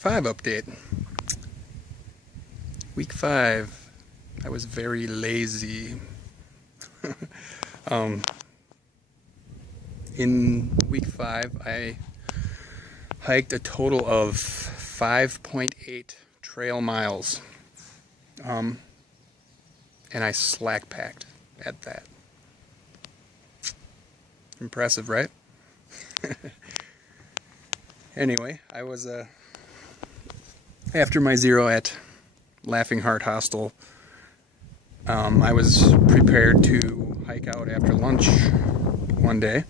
5 update. Week 5. I was very lazy. In week 5, I hiked a total of 5.8 trail miles. And I slack packed at that. Impressive, right? Anyway, I was after my zero at Laughing Heart Hostel, I was prepared to hike out after lunch one day.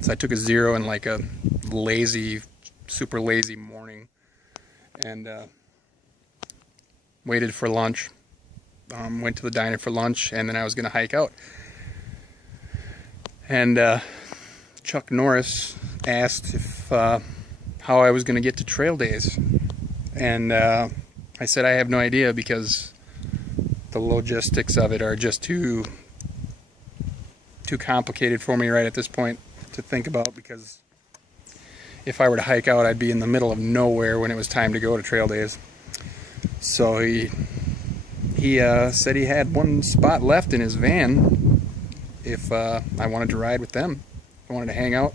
So I took a zero in like a lazy, super lazy morning and waited for lunch. Went to the diner for lunch, and then I was going to hike out. And Chuck Norris asked if how I was going to get to trail days. And I said I have no idea, because the logistics of it are just too complicated for me right at this point to think about, because if I were to hike out, I'd be in the middle of nowhere when it was time to go to trail days. So he said he had one spot left in his van if I wanted to ride with them. I wanted to hang out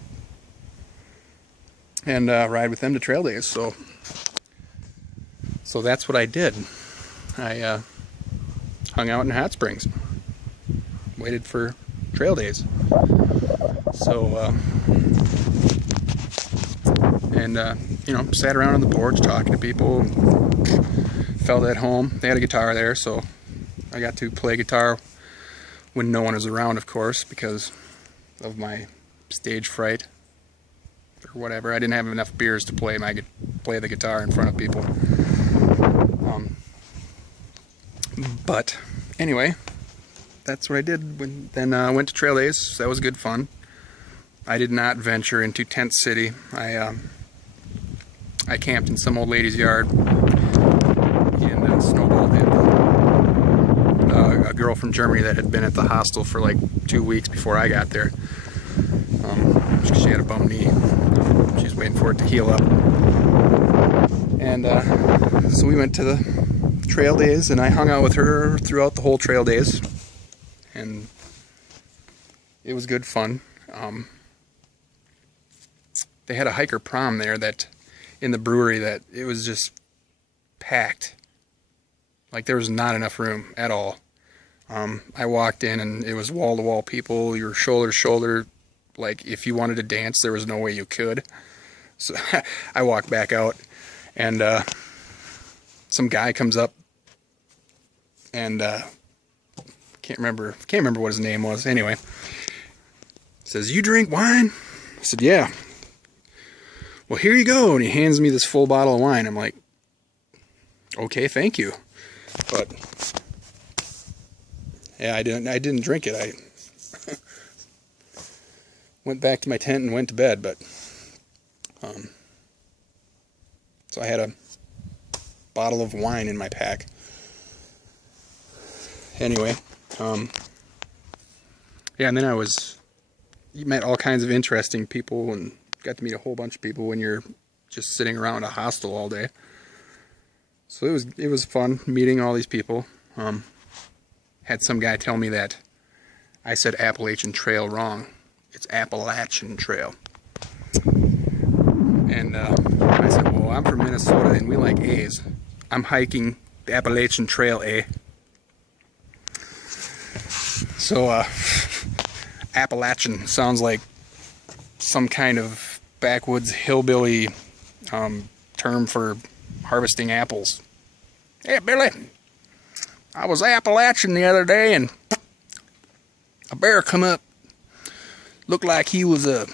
and ride with them to trail days. So that's what I did. I hung out in Hot Springs, waited for trail days. So sat around on the porch talking to people. Felt at home. They had a guitar there, so I got to play guitar when no one was around, of course, because of my stage fright or whatever. I didn't have enough beers to play the guitar in front of people. But anyway, that's what I did. Then I went to trail days. So that was good fun. I did not venture into Tent City. I camped in some old lady's yard and snowballed in. A girl from Germany that had been at the hostel for like 2 weeks before I got there. She had a bum knee. She's waiting for it to heal up. And so we went to the trail days, and I hung out with her throughout the whole trail days. And it was good fun. They had a hiker prom there that in the brewery that it was just packed. Like there was not enough room at all. I walked in and it was wall-to-wall people. You were shoulder to shoulder. Like if you wanted to dance, there was no way you could. So I walked back out, and some guy comes up, and can't remember what his name was. Anyway, says, "You drink wine?" I said, "Yeah." "Well, here you go." And he hands me this full bottle of wine. I'm like, "Okay, thank you." But yeah, I didn't drink it. I went back to my tent and went to bed. But so I had a bottle of wine in my pack. Anyway, yeah, and then you met all kinds of interesting people and got to meet a whole bunch of people when you're just sitting around a hostel all day. So it was fun meeting all these people. Had some guy tell me that I said Appalachian Trail wrong. It's Appalachian Trail. And I said, "Well, I'm from Minnesota and we like A's. I'm hiking the Appalachian Trail, eh?" So Appalachian sounds like some kind of backwoods hillbilly term for harvesting apples. "Hey, Billy, I was Appalachian the other day, and a bear come up. Looked like he was a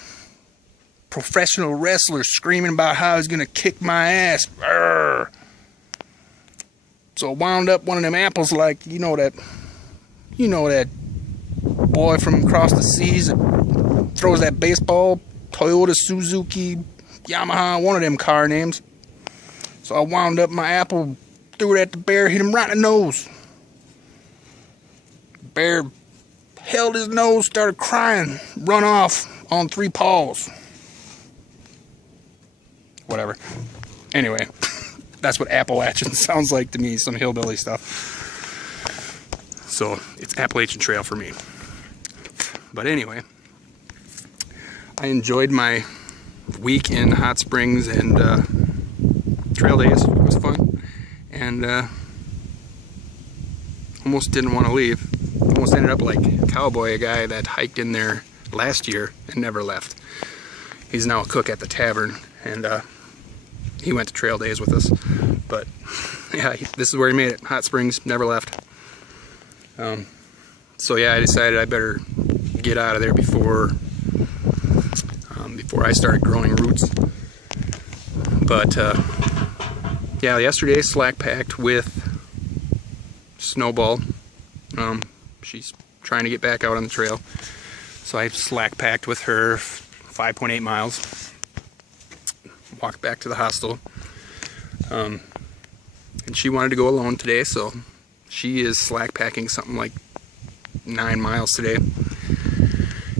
professional wrestler, screaming about how he's gonna kick my ass. Arr. So I wound up one of them apples, like you know that boy from across the seas that throws that baseball, Toyota, Suzuki, Yamaha, one of them car names. So I wound up my apple, threw it at the bear, hit him right in the nose. The bear held his nose, started crying, run off on 3 paws. Whatever. Anyway, that's what Appalachian sounds like to me, some hillbilly stuff. So it's Appalachian Trail for me. But anyway, I enjoyed my week in Hot Springs and trail days. It was fun, and almost didn't want to leave. Almost ended up like Cowboy, a guy that hiked in there last year and never left. He's now a cook at the tavern, and he went to trail days with us. But yeah, this is where he made it. Hot Springs, never left. So yeah, I decided I better get out of there before I started growing roots. But yeah, yesterday slack packed with Snowball. She's trying to get back out on the trail, so I slack packed with her 5.8 miles. Walked back to the hostel, and she wanted to go alone today, so she is slack packing something like 9 miles today,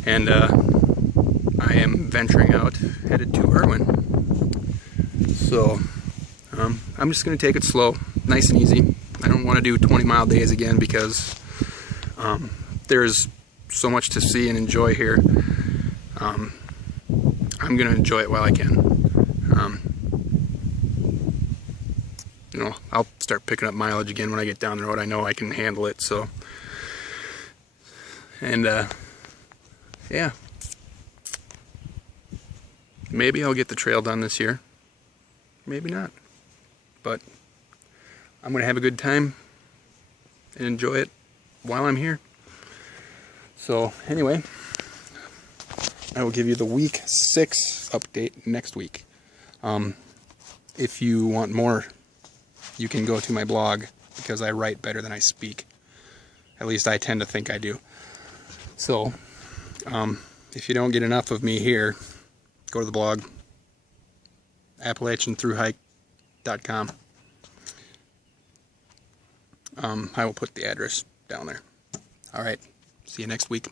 and I am venturing out, headed to Irwin. So I'm just going to take it slow, nice and easy. I don't want to do 20-mile days again because there's so much to see and enjoy here. I'm going to enjoy it while I can. You know, I'll start picking up mileage again when I get down the road. I know I can handle it, so. And yeah, maybe I'll get the trail done this year, maybe not, but I'm gonna have a good time and enjoy it while I'm here. So anyway, I will give you the week 6 update next week. If you want more, you can go to my blog, because I write better than I speak. At least I tend to think I do. So, if you don't get enough of me here, go to the blog, AppalachianThroughHike.com. I will put the address down there. Alright, see you next week.